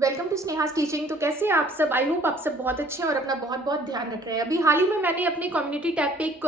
Welcome to स्नेहास teaching. तो कैसे हैं आप सब? आई होप आप सब बहुत अच्छे हैं और अपना बहुत बहुत ध्यान रख रहे हैं। अभी हाल ही में मैंने अपने कम्युनिटी टैब पे एक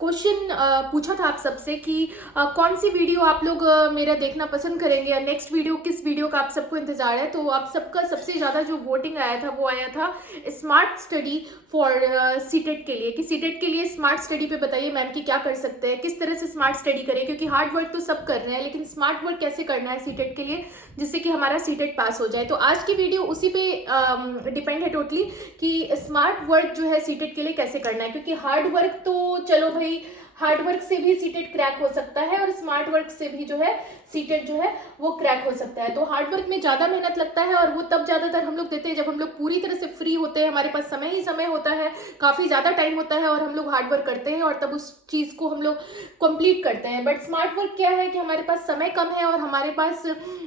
क्वेश्चन पूछा था आप सबसे कि कौन सी वीडियो आप लोग मेरा देखना पसंद करेंगे या नेक्स्ट वीडियो किस वीडियो का आप सबको इंतजार है। तो आप सबका सबसे ज़्यादा जो वोटिंग आया था वो आया था स्मार्ट स्टडी फॉर सीटेट के लिए, कि सीटेट के लिए स्मार्ट स्टडी पे बताइए मैम कि क्या कर सकते हैं, किस तरह से स्मार्ट स्टडी करें, क्योंकि हार्ड वर्क तो सब कर रहे हैं लेकिन स्मार्ट वर्क कैसे करना है सीटेट के लिए जिससे कि हमारा सीटेट पास हो जाए। तो आज की वीडियो उसी पे डिपेंड है टोटली कि स्मार्ट वर्क जो है सीटेट के लिए कैसे करना है, क्योंकि हार्ड वर्क तो चलो भाई, हार्ड वर्क से भी सीटेट क्रैक हो सकता है और स्मार्ट वर्क से भी जो है सीटेट जो है वो क्रैक हो सकता है। तो हार्ड वर्क में ज़्यादा मेहनत लगता है और वो तब ज़्यादातर हम लोग देते हैं जब हम लोग पूरी तरह से फ्री होते हैं, हमारे पास समय ही समय होता है, काफ़ी ज़्यादा टाइम होता है और हम लोग हार्ड वर्क करते हैं और तब उस चीज़ को हम लोग कंप्लीट करते हैं। बट स्मार्ट वर्क क्या है कि हमारे पास समय कम है और हमारे पास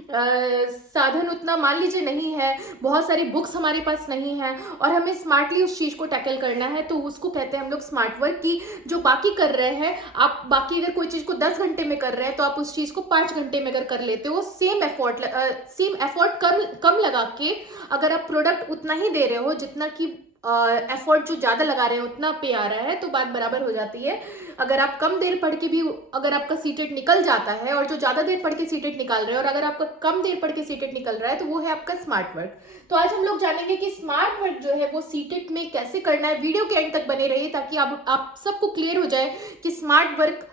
साधन उतना मान लीजिए नहीं है, बहुत सारी बुक्स हमारे पास नहीं है और हमें स्मार्टली उस चीज़ को टैकल करना है। तो उसको कहते हैं हम लोग स्मार्ट वर्क की। जो बाकी कर रहे हैं आप, बाकी अगर कोई चीज़ को 10 घंटे में कर रहे हैं तो आप उस चीज़ को 5 घंटे में अगर कर लेते हो, सेम एफर्ट कम लगा के अगर आप प्रोडक्ट उतना ही दे रहे हो जितना कि एफर्ट जो ज़्यादा लगा रहे हैं उतना पे आ रहा है, तो बात बराबर हो जाती है। अगर आप कम देर पढ़ के भी अगर आपका सीटेट निकल जाता है और जो ज़्यादा देर पढ़ के सीटेट निकाल रहे हैं, और अगर आपका कम देर पढ़ के सीटेट निकल रहा है तो वो है आपका स्मार्ट वर्क। तो आज हम लोग जानेंगे कि स्मार्ट वर्क जो है वो सीटेट में कैसे करना है। वीडियो के एंड तक बने रहिए ताकि आप सबको क्लियर हो जाए कि स्मार्ट वर्क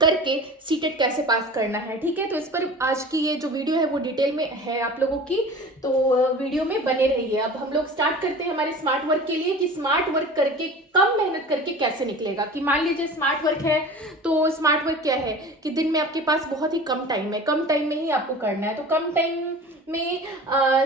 करके सीटेट कैसे पास करना है। ठीक है, तो इस पर आज की ये जो वीडियो है वो डिटेल में है आप लोगों की, तो वीडियो में बने रहिए। अब हम लोग स्टार्ट करते हैं हमारे स्मार्ट वर्क के लिए कि स्मार्ट वर्क करके कम मेहनत करके कैसे निकलेगा। कि मान लीजिए स्मार्ट वर्क है, तो स्मार्ट वर्क क्या है कि दिन में आपके पास बहुत ही कम टाइम है, कम टाइम में ही आपको करना है। तो कम टाइम में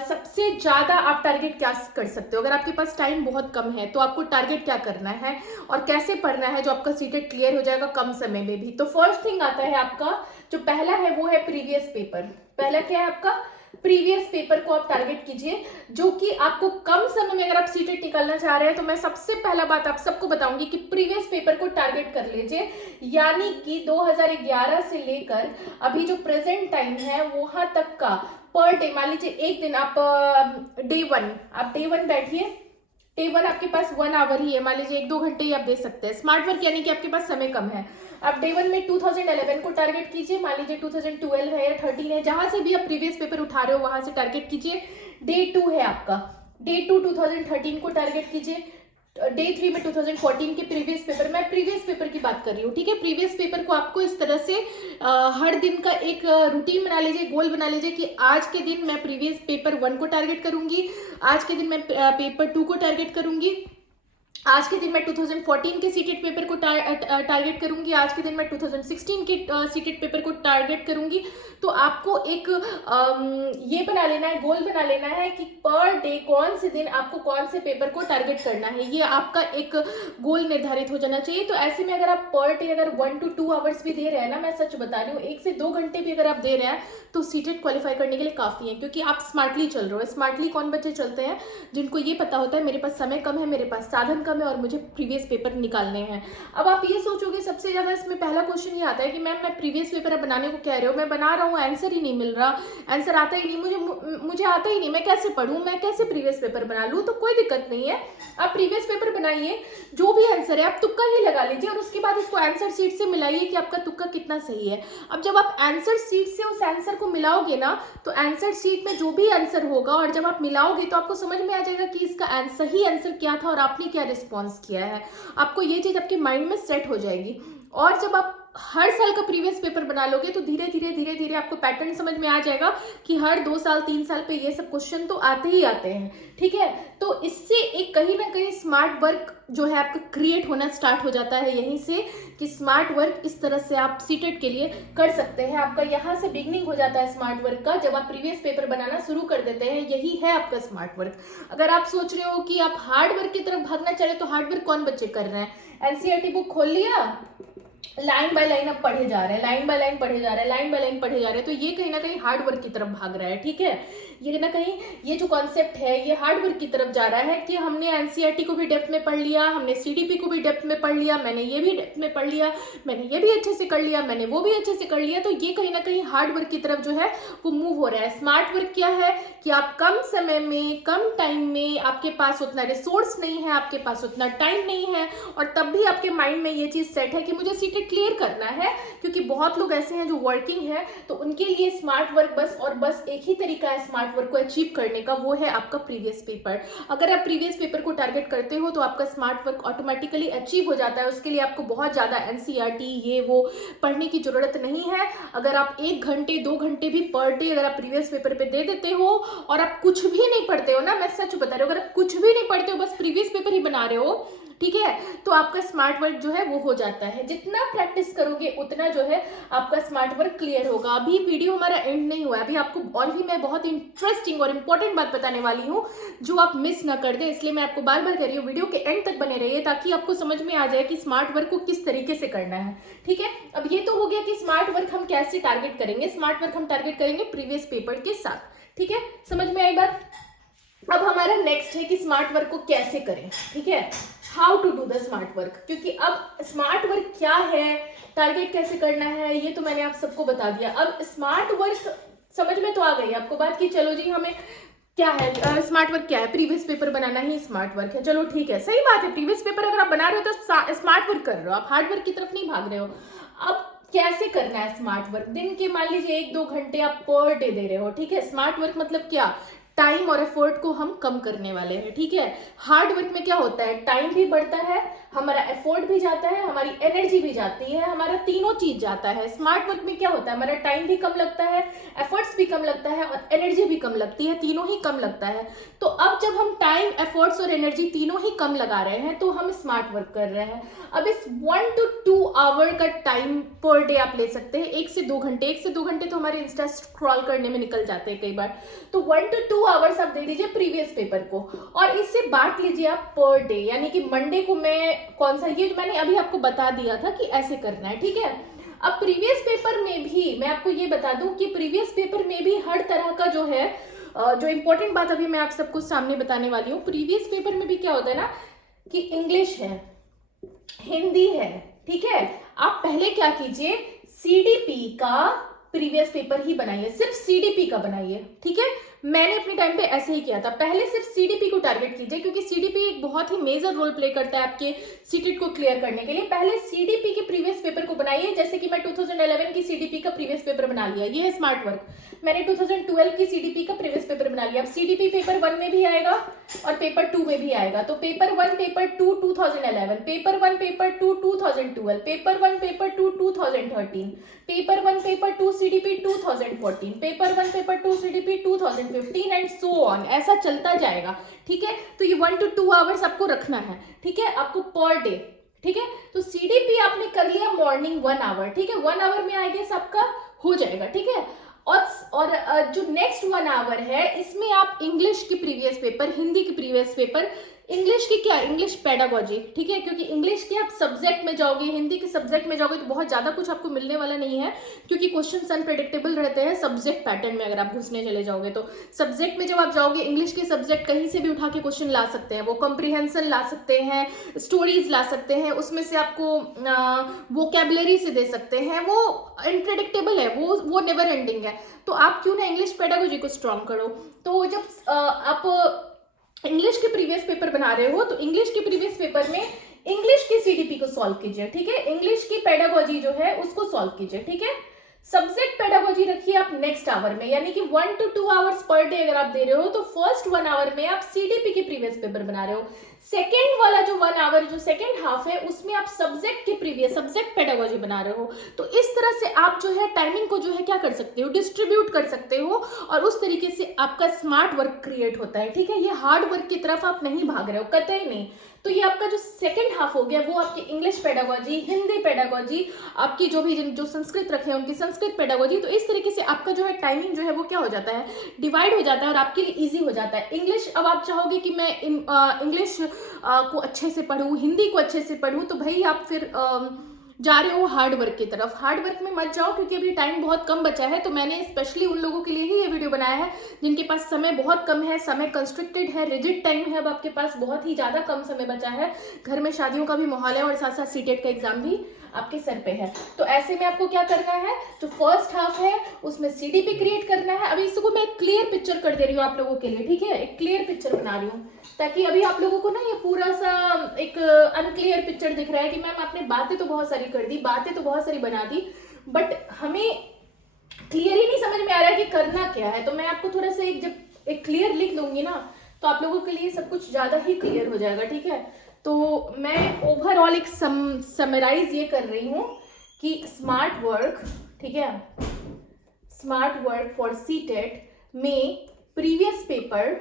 सबसे ज़्यादा आप टारगेट क्या कर सकते हो? अगर आपके पास टाइम बहुत कम है तो आपको टारगेट क्या करना है और कैसे पढ़ना है जो आपका सीटेट क्लियर हो जाएगा कम समय में भी। तो फर्स्ट थिंग आता है आपका, जो पहला है वो है प्रीवियस पेपर। पहला क्या है आपका? प्रीवियस पेपर को आप टारगेट कीजिए, जो कि आपको कम समय में, अगर आप सीटेट निकालना चाह रहे हैं तो मैं सबसे पहला बात आप सबको बताऊंगी कि प्रीवियस पेपर को टारगेट कर लीजिए। यानी कि 2011 से लेकर अभी जो प्रेजेंट टाइम है वहां तक का पर डे, मान लीजिए एक दिन आप डे वन बैठिए। डे वन आपके पास 1 आवर ही है, मान लीजिए 1-2 घंटे ही आप दे सकते हैं। स्मार्ट वर्क यानी कि आपके पास समय कम है। आप डे वन में 2011 को टारगेट कीजिए, मान लीजिए 2012 है या 13 है, जहां से भी आप प्रीवियस पेपर उठा रहे हो वहां से टारगेट कीजिए। डे टू है आपका, डे टू 2013 को टारगेट कीजिए। डे थ्री में 2014 के प्रीवियस पेपर, मैं प्रीवियस पेपर की बात कर रही हूँ। ठीक है, प्रीवियस पेपर को आपको इस तरह से हर दिन का एक रूटीन बना लीजिए, गोल बना लीजिए कि आज के दिन मैं प्रीवियस पेपर 1 को टारगेट करूंगी, आज के दिन मैं पेपर 2 को टारगेट करूंगी, आज के दिन मैं 2014 के सीटेट पेपर को टारगेट करूंगी, आज के दिन मैं 2016 के सीटेट पेपर को टारगेट करूंगी। तो आपको एक ये बना लेना है, गोल बना लेना है कि पर डे कौन से दिन आपको कौन से पेपर को टारगेट करना है, ये आपका एक गोल निर्धारित हो जाना चाहिए। तो ऐसे में अगर आप पर डे अगर 1 to 2 आवर्स भी दे रहे हैं ना, मैं सच बता रही हूँ 1 से 2 घंटे भी अगर आप दे रहे हैं तो सीटेट क्वालिफाई करने के लिए काफ़ी है, क्योंकि आप स्मार्टली चल रहे हो। स्मार्टली कौन बच्चे चलते हैं? जिनको ये पता होता है मेरे पास समय कम है, मेरे पास साधन कम है और मुझे प्रीवियस पेपर निकालने हैं। अब आप ये सोचोगे, सबसे ज़्यादा इसमें पहला क्वेश्चन ये आता है कि मैम मैं प्रीवियस पेपर बनाने को कह रहे हो, मैं बना रहा हूँ, आंसर ही नहीं मिल रहा, आंसर आता ही नहीं, मुझे आता ही नहीं, मैं कैसे पढ़ूँ, मैं कैसे प्रीवियस पेपर बना लूँ? तो कोई दिक्कत नहीं है, आप प्रीवियस पेपर बनाइए, जो भी आंसर है आप तुक्का ही लगा लीजिए और उसके बाद इसको आंसर शीट से मिलाइए कि आपका तुक्का कितना सही है। अब जब आप आंसर शीट से उस आंसर को मिलाओगे ना, तो आंसर शीट में जो भी आंसर होगा और जब आप मिलाओगे तो आपको समझ में आ जाएगा कि इसका सही आंसर क्या था और आपने क्या रिस्पॉन्स किया है। आपको ये चीज़ आपके माइंड में सेट हो जाएगी। और जब आप हर साल का प्रीवियस पेपर बना लोगे तो धीरे धीरे आपको पैटर्न समझ में आ जाएगा कि हर 2 साल 3 साल पे ये सब क्वेश्चन तो आते ही आते हैं। ठीक है, तो इससे एक कहीं ना कहीं स्मार्ट वर्क जो है आपका क्रिएट होना स्टार्ट हो जाता है यहीं से, कि स्मार्ट वर्क इस तरह से आप सीटेट के लिए कर सकते हैं। आपका यहाँ से बिगनिंग हो जाता है स्मार्ट वर्क का, जब आप प्रीवियस पेपर बनाना शुरू कर देते हैं, यही है आपका स्मार्ट वर्क। अगर आप सोच रहे हो कि आप हार्ड वर्क की तरफ भागना चाह रहे हो, तो हार्ड वर्क कौन बच्चे कर रहे हैं? एनसीईआरटी बुक खोल लिया, लाइन बाय लाइन अब पढ़े जा रहे हैं, लाइन बाय लाइन पढ़े जा रहे हैं, लाइन बाय लाइन पढ़े जा रहे हैं, तो ये कहीं ना कहीं हार्ड वर्क की तरफ भाग रहा है। ठीक है, ये ना कहीं ये जो कॉन्सेप्ट है ये हार्ड वर्क की तरफ जा रहा है कि हमने एनसीईआरटी को भी डेप्थ में पढ़ लिया, हमने सीडीपी को भी डेप्थ में पढ़ लिया, मैंने ये भी डेप्थ में पढ़ लिया, मैंने ये भी अच्छे से कर लिया, मैंने वो भी अच्छे से कर लिया, तो ये कहीं ना कहीं हार्ड वर्क की तरफ जो है वो मूव हो रहा है। स्मार्ट वर्क क्या है कि आप कम समय में, कम टाइम में, आपके पास उतना रिसोर्स नहीं है, आपके पास उतना टाइम नहीं है, और तब भी आपके माइंड में ये चीज सेट है कि मुझे सीटेट क्लियर करना है, क्योंकि बहुत लोग ऐसे हैं जो वर्किंग है, तो उनके लिए स्मार्ट वर्क बस और बस एक ही तरीका है स्मार्ट वर्क को अचीव करने का, वो है आपका प्रीवियस पेपर। अगर आप प्रीवियस पेपर को टारगेट करते हो तो आपका स्मार्ट वर्क ऑटोमेटिकली अचीव हो जाता है। उसके लिए आपको बहुत ज्यादा एनसीईआरटी ये वो पढ़ने की जरूरत नहीं है। अगर आप 1 घंटे 2 घंटे भी पर डे अगर आप प्रीवियस पेपर पे दे देते हो और आप कुछ भी नहीं पढ़ते हो ना, मैं सच बता रही हूँ, अगर आप कुछ भी नहीं पढ़ते हो, बस प्रीवियस पेपर ही बना रहे हो, ठीक है, तो आपका स्मार्ट वर्क जो है वो हो जाता है। जितना प्रैक्टिस करोगे उतना जो है आपका स्मार्ट वर्क क्लियर होगा। अभी वीडियो हमारा एंड नहीं हुआ है, अभी आपको और भी मैं बहुत इंटरेस्टिंग और इंपॉर्टेंट बात बताने वाली हूँ जो आप मिस ना कर दे, इसलिए मैं आपको बार बार कह रही हूँ वीडियो के एंड तक बने रहिए ताकि आपको समझ में आ जाए कि स्मार्ट वर्क को किस तरीके से करना है। ठीक है, अब ये तो हो गया कि स्मार्ट वर्क हम कैसे टारगेट करेंगे। स्मार्ट वर्क हम टारगेट करेंगे प्रीवियस पेपर के साथ। ठीक है, समझ में आई बात। अब हमारा नेक्स्ट है कि स्मार्ट वर्क को कैसे करें। ठीक है, how to do the smart work, क्योंकि अब स्मार्ट वर्क क्या है, टारगेट कैसे करना है, ये तो मैंने आप सबको बता दिया। अब स्मार्ट वर्क समझ में तो आ गई आपको बात कि चलो जी हमें क्या है स्मार्ट वर्क, क्या है, प्रीवियस पेपर बनाना ही स्मार्ट वर्क है। चलो ठीक है, सही बात है, प्रीवियस पेपर अगर आप बना रहे हो तो स्मार्ट वर्क कर रहे हो, आप हार्ड वर्क की तरफ नहीं भाग रहे हो। अब कैसे करना है स्मार्ट वर्क, दिन के मान लीजिए 1-2 घंटे आप पर डे दे रहे हो। ठीक है, स्मार्ट वर्क मतलब क्या, टाइम और एफर्ट को हम कम करने वाले हैं। ठीक है, हार्ड वर्क में क्या होता है, टाइम भी बढ़ता है, हमारा एफर्ट भी जाता है, हमारी एनर्जी भी जाती है, हमारा तीनों चीज जाता है। स्मार्ट वर्क में क्या होता है, हमारा टाइम भी कम लगता है, एफर्ट्स भी कम लगता है और एनर्जी भी कम लगती है, तीनों ही कम लगता है। तो अब जब हम टाइम, एफर्ट्स और एनर्जी तीनों ही कम लगा रहे हैं तो हम स्मार्ट वर्क कर रहे हैं। अब इस 1 to 2 आवर का टाइम पर डे आप ले सकते हैं, 1 से 2 घंटे, 1 से 2 घंटे तो हमारे इंस्टा स्क्रॉल करने में निकल जाते हैं कई बार, तो 1 to 2 आवर्स आप दे दीजिए प्रीवियस पेपर को, और इससे बांट लीजिए आप पर डे, यानी कि मंडे को मैं कौन सा, ये मैंने अभी आपको बता दिया था कि ऐसे करना है। ठीक है, अब प्रीवियस पेपर में भी मैं आपको ये बता दूं कि प्रीवियस पेपर में भी हर तरह का जो है जो इंपॉर्टेंट बात अभी मैं आप सबको सामने बताने वाली हूँ, प्रीवियस पेपर में भी क्या होता है ना कि इंग्लिश है, हिंदी है। ठीक है, आप पहले क्या कीजिए, सीडीपी का प्रीवियस पेपर ही बनाइए, सिर्फ सीडीपी का बनाइए। ठीक है, मैंने अपने टाइम पे ऐसे ही किया था, पहले सिर्फ सीडीपी को टारगेट कीजिए, क्योंकि सीडीपी एक बहुत ही मेजर रोल प्ले करता है आपके सीटेट को क्लियर करने के लिए। पहले सीडीपी के प्रीवियस पेपर को बनाइए, जैसे कि मैं 2011 की सीडीपी का प्रीवियस पेपर बना लिया, ये है स्मार्ट वर्क। मैंने 2012 की सीडीपी का प्रीवियस पेपर बना लिया। अब सीडीपी पेपर 1 में भी आएगा और पेपर 2 में भी आएगा, तो paper 1 paper 2 2011, paper 1 paper 2 2012, paper 1 paper 2 2013, paper 1 paper 2 CDP 2014, paper 1 paper 2 CDP 2015 and so on, ऐसा चलता जाएगा। ठीक है, तो ये 1 to 2 आवर्स आपको रखना है। ठीक है, आपको पर डे। ठीक है, तो सीडीपी आपने कर लिया मॉर्निंग 1 आवर। ठीक है, 1 आवर में आई गेस आपका हो जाएगा। ठीक है, और जो नेक्स्ट 1 आवर है इसमें आप इंग्लिश की प्रीवियस पेपर, हिंदी की प्रीवियस पेपर, इंग्लिश की क्या, इंग्लिश पेडागोजी। ठीक है, क्योंकि इंग्लिश के आप सब्जेक्ट में जाओगे, हिंदी के सब्जेक्ट में जाओगे तो बहुत ज्यादा कुछ आपको मिलने वाला नहीं है, क्योंकि क्वेश्चंस अनप्रेडिक्टेबल रहते हैं सब्जेक्ट पैटर्न में। अगर आप घुसने चले जाओगे तो सब्जेक्ट में जब आप जाओगे, इंग्लिश के सब्जेक्ट कहीं से भी उठा के क्वेश्चन ला सकते हैं, वो कॉम्प्रिहेंशन ला सकते हैं, स्टोरीज ला सकते हैं, उसमें से आपको वोकैबुलरी से दे सकते हैं, वो अनप्रेडिक्टेबल है, वो नेवर एंडिंग है। तो आप क्यों ना इंग्लिश पेडागोजी को स्ट्रॉन्ग करो। तो जब आप इंग्लिश के प्रीवियस पेपर बना रहे हो तो इंग्लिश के प्रीवियस पेपर में इंग्लिश की सीडीपी को सॉल्व कीजिए। ठीक है, इंग्लिश की पेडागोजी जो है उसको सॉल्व कीजिए। ठीक है, सब्जेक्ट पेडागोजी रखिए आप नेक्स्ट आवर में, यानी कि 1 to 2 आवर्स पर डे अगर आप दे रहे हो तो फर्स्ट 1 आवर में आप सीडीपी के प्रीवियस पेपर बना रहे हो। सेकेंड वाला जो 1 आवर, जो सेकेंड हाफ है, उसमें आप सब्जेक्ट के प्रीवियस, सब्जेक्ट पेडागोजी बना रहे हो। तो इस तरह से आप जो है टाइमिंग को जो है क्या कर सकते हो, डिस्ट्रीब्यूट कर सकते हो, और उस तरीके से आपका स्मार्ट वर्क क्रिएट होता है। ठीक है, ये हार्ड वर्क की तरफ आप नहीं भाग रहे हो, कतई नहीं। तो ये आपका जो सेकंड हाफ हो गया वो आपकी इंग्लिश पेडागोजी, हिंदी पेडागोजी, आपकी जो संस्कृत रखे हैं उनकी संस्कृत पेडागोजी। तो इस तरीके से आपका जो है टाइमिंग जो है वो क्या हो जाता है, डिवाइड हो जाता है और आपके लिए इजी हो जाता है। इंग्लिश, अब आप चाहोगे कि मैं इंग्लिश को अच्छे से पढूं, हिंदी को अच्छे से पढूं, तो भाई आप फिर जा रहे हो हार्ड वर्क की तरफ, हार्ड वर्क में मत जाओ क्योंकि अभी टाइम बहुत कम बचा है। तो मैंने स्पेशली उन लोगों के लिए ही ये वीडियो बनाया है जिनके पास समय बहुत कम है, समय कंस्ट्रिक्टेड है, रिजिड टाइम है, अब आपके पास बहुत ही ज़्यादा कम समय बचा है, घर में शादियों का भी माहौल है और साथ साथ सीटेट का एग्जाम भी आपके सर पे है। तो ऐसे में आपको क्या करना है, जो फर्स्ट हाफ है उसमें सीडीपी क्रिएट करना है। अभी इसको मैं क्लियर पिक्चर कर दे रही हूँ आप लोगों के लिए, ठीक है, एक क्लियर पिक्चर बना रही हूँ ताकि अभी आप लोगों को ना ये पूरा सा एक अनक्लियर पिक्चर दिख रहा है कि मैम आपने बातें तो बहुत सारी कर दी, बातें तो बहुत सारी बना दी, बट हमें क्लियर ही नहीं समझ में आ रहा है कि करना क्या है। तो मैं आपको थोड़ा सा जब एक क्लियर लिख लूंगी ना तो आप लोगों के लिए सब कुछ ज्यादा ही क्लियर हो जाएगा, ठीक है। तो मैं ओवरऑल एक समराइज ये कर रही हूँ कि स्मार्ट वर्क, ठीक है, स्मार्ट वर्क फॉर सीटेट में प्रीवियस पेपर,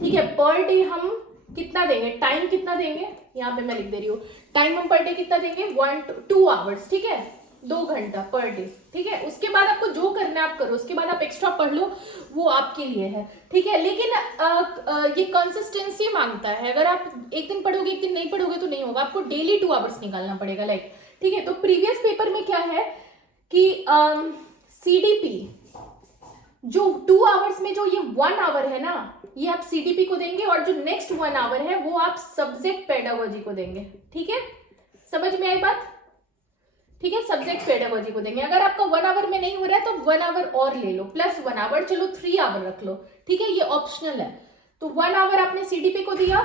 ठीक है, पर डे हम कितना देंगे, टाइम कितना देंगे, यहाँ पे मैं लिख दे रही हूँ, टाइम हम पर डे कितना देंगे, 1 to 2 आवर्स, ठीक है, 2 घंटा पर डे, ठीक है। उसके बाद आपको जो करना है आप करो, उसके बाद आप एक्स्ट्रा पढ़ लो, वो आपके लिए है, ठीक है। लेकिन ये कंसिस्टेंसी मांगता है, अगर आप एक दिन पढ़ोगे एक दिन नहीं पढ़ोगे तो नहीं होगा, आपको डेली 2 आवर्स निकालना पड़ेगा, लाइक, ठीक है। तो प्रीवियस पेपर में क्या है कि सीडीपी जो 2 आवर्स में जो ये 1 आवर है ना, ये आप सीडीपी को देंगे और जो नेक्स्ट 1 आवर है वो आप सब्जेक्ट पेडागोजी को देंगे, ठीक है, समझ में आई बात, ठीक है, सब्जेक्ट पेडागोजी को देंगे। अगर आपका 1 आवर में नहीं हो रहा है तो 1 आवर और ले लो, प्लस 1 आवर, चलो 3 आवर रख लो, ठीक है, ये ऑप्शनल है। तो 1 आवर आपने सीडीपी को दिया,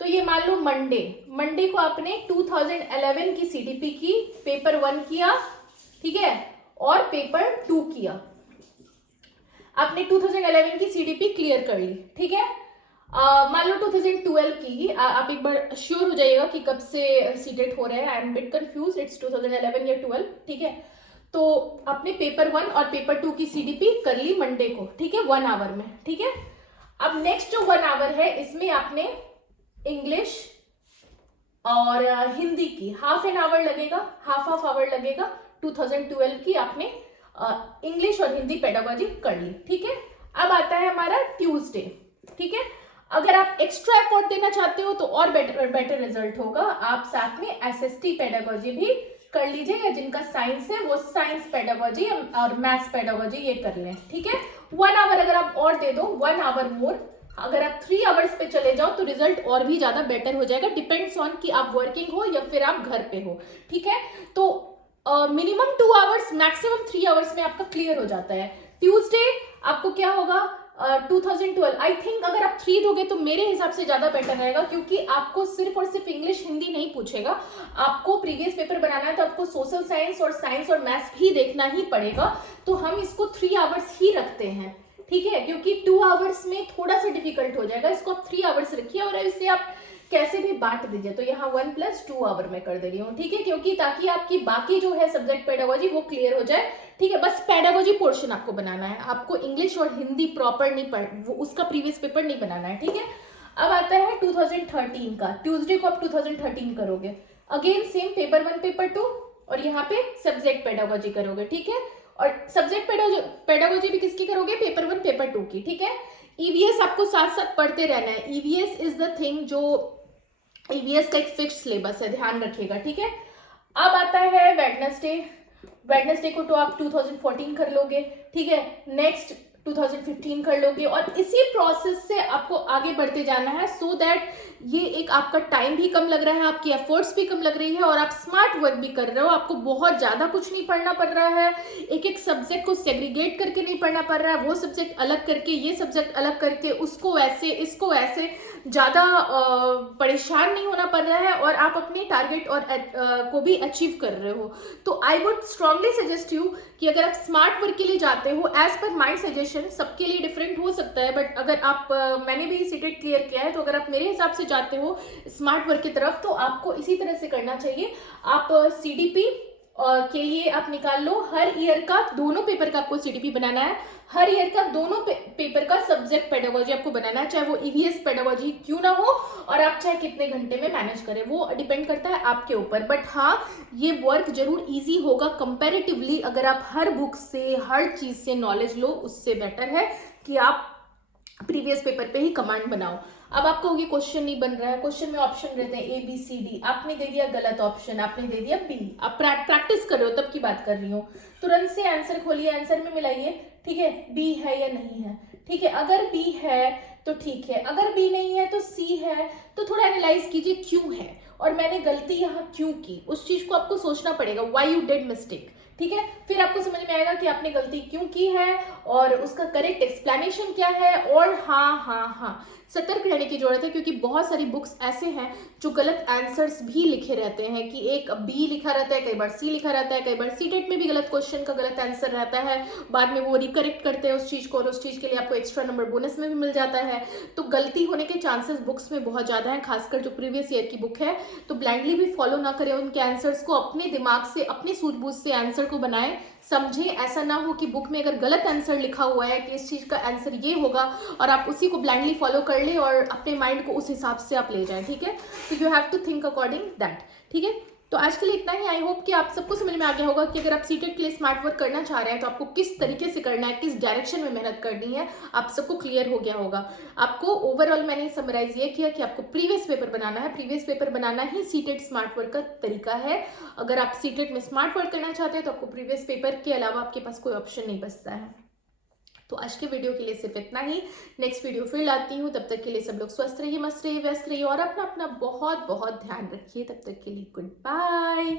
तो ये मान लो मंडे को आपने 2011 की सीडीपी की, पेपर 1 किया, ठीक है, और पेपर 2 किया, आपने 2011 की सीडीपी क्लियर कर ली, ठीक है। मान लो 2012 की, आप एक बार श्योर हो जाइएगा कि कब से सीटेट हो रहे हैं, I am bit confuse, it's 2011 या 12, ठीक है। तो आपने पेपर 1 और पेपर 2 की सीडीपी कर ली मंडे को, ठीक है, 1 आवर में, ठीक है। अब नेक्स्ट जो 1 आवर है इसमें आपने इंग्लिश और हिंदी की हाफ एन आवर लगेगा, हाफ आवर लगेगा, 2012 की आपने इंग्लिश और हिंदी पेडागोजी कर ली, ठीक है। अब आता है हमारा ट्यूसडे, ठीक है। अगर आप एक्स्ट्रा एफर्ट देना चाहते हो तो और बेटर रिजल्ट होगा, आप साथ में एसएसटी पेडागोजी भी कर लीजिए, या जिनका साइंस है वो साइंस पेडागोजी और मैथ्स पेडागोजी ये कर लें, ठीक है। 1 आवर अगर आप और दे दो, 1 आवर मोर, अगर आप 3 आवर्स पे चले जाओ तो रिजल्ट और भी ज्यादा बेटर हो जाएगा, डिपेंड्स ऑन कि आप वर्किंग हो या फिर आप घर पे हो, ठीक है। तो मिनिमम 2 आवर्स, मैक्सिमम 3 आवर्स में आपका क्लियर हो जाता है। ट्यूसडे आपको क्या होगा, 2012, आई थिंक अगर आप 3 दोगे तो मेरे हिसाब से ज्यादा बेटर रहेगा, क्योंकि आपको सिर्फ और सिर्फ इंग्लिश हिंदी नहीं पूछेगा, आपको प्रीवियस पेपर बनाना है तो आपको सोशल साइंस और मैथ्स भी देखना ही पड़ेगा। तो हम इसको 3 आवर्स ही रखते हैं, ठीक है, क्योंकि 2 आवर्स में थोड़ा सा डिफिकल्ट हो जाएगा, इसको आप 3 आवर्स रखिए और इसे आप कैसे भी बांट दीजिए। तो यहाँ 1 + 2 आवर में कर दे रही हूँ, ठीक है, क्योंकि ताकि आपकी बाकी जो है सब्जेक्ट पेडागोजी वो क्लियर हो जाए, ठीक है। बस पेडागोजी पोर्शन आपको बनाना है, आपको इंग्लिश और हिंदी प्रॉपर नहीं वो उसका प्रीवियस पेपर नहीं बनाना है, ठीक है। अब आता है 2013 का, ट्यूसडे को आप 2013 करोगे, अगेन सेम, पेपर 1 पेपर 2 और यहाँ पे सब्जेक्ट पेडागोजी करोगे, ठीक है। और सब्जेक्ट पेडागोजी भी किसकी करोगे, पेपर 1 पेपर 2 की, ठीक है। ईवीएस आपको साथ साथ पढ़ते रहना है, ईवीएस इज द थिंग, जो ईवीएस का एक फिक्स सिलेबस है, ध्यान रखिएगा, ठीक है। अब आता है वेडनेसडे को तो आप 2014 कर लोगे, ठीक है, नेक्स्ट 2015 कर लोगे, और इसी प्रोसेस से आपको आगे बढ़ते जाना है, सो दैट ये एक आपका टाइम भी कम लग रहा है, आपकी एफर्ट्स भी कम लग रही है और आप स्मार्ट वर्क भी कर रहे हो, आपको बहुत ज्यादा कुछ नहीं पढ़ना पड़ रहा है, एक एक सब्जेक्ट को सेग्रीगेट करके नहीं पढ़ना पड़ रहा है, वो सब्जेक्ट अलग करके, ये सब्जेक्ट अलग करके, उसको ऐसे इसको ऐसे, ज्यादा परेशान नहीं होना पड़ रहा है और आप अपने टारगेट और को भी अचीव कर रहे हो। तो I would strongly suggest you कि अगर आप स्मार्ट वर्क के लिए जाते हो, एज पर माई सजेशन, सबके लिए डिफरेंट हो सकता है, बट अगर आप मैंने भी सीटेट क्लियर किया है, तो अगर आप मेरे हिसाब से जाते हो स्मार्ट वर्क की तरफ तो आपको इसी तरह से करना चाहिए। आप सीडीपी के लिए आप निकाल लो, हर ईयर का दोनों पेपर का आपको सीडीपी बनाना है, हर ईयर का दोनों पेपर का सब्जेक्ट पेडागोजी आपको बनाना है, चाहे वो ईवीएस पेडागोजी क्यों ना हो, और आप चाहे कितने घंटे में मैनेज करें, वो डिपेंड करता है आपके ऊपर। बट हाँ, ये वर्क जरूर इजी होगा कंपैरेटिवली, अगर आप हर बुक से, हर चीज से नॉलेज लो, उससे बेटर है कि आप प्रीवियस पेपर पे ही कमांड बनाओ। अब आपको ये क्वेश्चन नहीं बन रहा है, क्वेश्चन में ऑप्शन रहते हैं ABCD, आपने दे दिया गलत ऑप्शन, आपने दे दिया B। आप प्रैक्टिस कर रहे हो तब की बात कर रही हूँ। तुरंत से आंसर खोलिए, आंसर में मिलाइए, ठीक है, B है या नहीं है, ठीक है। अगर B है तो ठीक है, अगर B नहीं है तो C है। तो थोड़ा एनालाइज कीजिए क्यों है और मैंने गलती यहाँ क्यों की, उस चीज को आपको सोचना पड़ेगा, व्हाई यू डिड मिस्टेक, ठीक है। फिर आपको समझ में आएगा कि आपने गलती क्यों की है और उसका करेक्ट एक्सप्लेनेशन क्या है। और हाँ, सतर्क रहने की जरूरत है, क्योंकि बहुत सारी बुक्स ऐसे हैं जो गलत आंसर्स भी लिखे रहते हैं, कि एक बी लिखा रहता है, कई बार सी लिखा रहता है, कई बार सीटेट में भी गलत क्वेश्चन का गलत आंसर रहता है, बाद में वो रिकरेक्ट करते हैं उस चीज को और उस चीज के लिए आपको एक्स्ट्रा नंबर बोनस में भी मिल जाता है। तो गलती होने के चांसेस बुक्स में बहुत ज्यादा है, खासकर जो प्रीवियस ईयर की बुक है। तो ब्लाइंडली भी फॉलो ना करें उनके आंसर्स को, अपने दिमाग से, अपनी सूझबूझ से आंसर को बनाएं, समझे। ऐसा ना हो कि बुक में अगर गलत आंसर लिखा हुआ है कि इस चीज का आंसर ये होगा और आप उसी को ब्लाइंडली फॉलो कर ले और अपने माइंड को उस हिसाब से आप ले जाएं, ठीक है। तो you have to think according that, ठीक है। तो आज के लिए इतना ही। आई होप कि आप सबको समझ में आ गया होगा कि अगर आप सीटेट के लिए स्मार्ट वर्क करना चाह रहे हैं तो आपको किस तरीके से करना है, किस डायरेक्शन में मेहनत करनी है, आप सबको क्लियर हो गया होगा। आपको ओवरऑल मैंने समराइज ये किया कि आपको प्रीवियस पेपर बनाना है, प्रीवियस पेपर बनाना ही सीटेट स्मार्ट वर्क का तरीका है। अगर आप सीटेट में स्मार्ट वर्क करना चाहते हैं तो आपको प्रीवियस पेपर के अलावा आपके पास कोई ऑप्शन नहीं बचता है। तो आज के वीडियो के लिए सिर्फ इतना ही। नेक्स्ट वीडियो फिर लाती हूँ, तब तक के लिए सब लोग स्वस्थ रहिए, मस्त रहिए, व्यस्त रहिए और अपना अपना बहुत बहुत ध्यान रखिए। तब तक के लिए गुड बाय।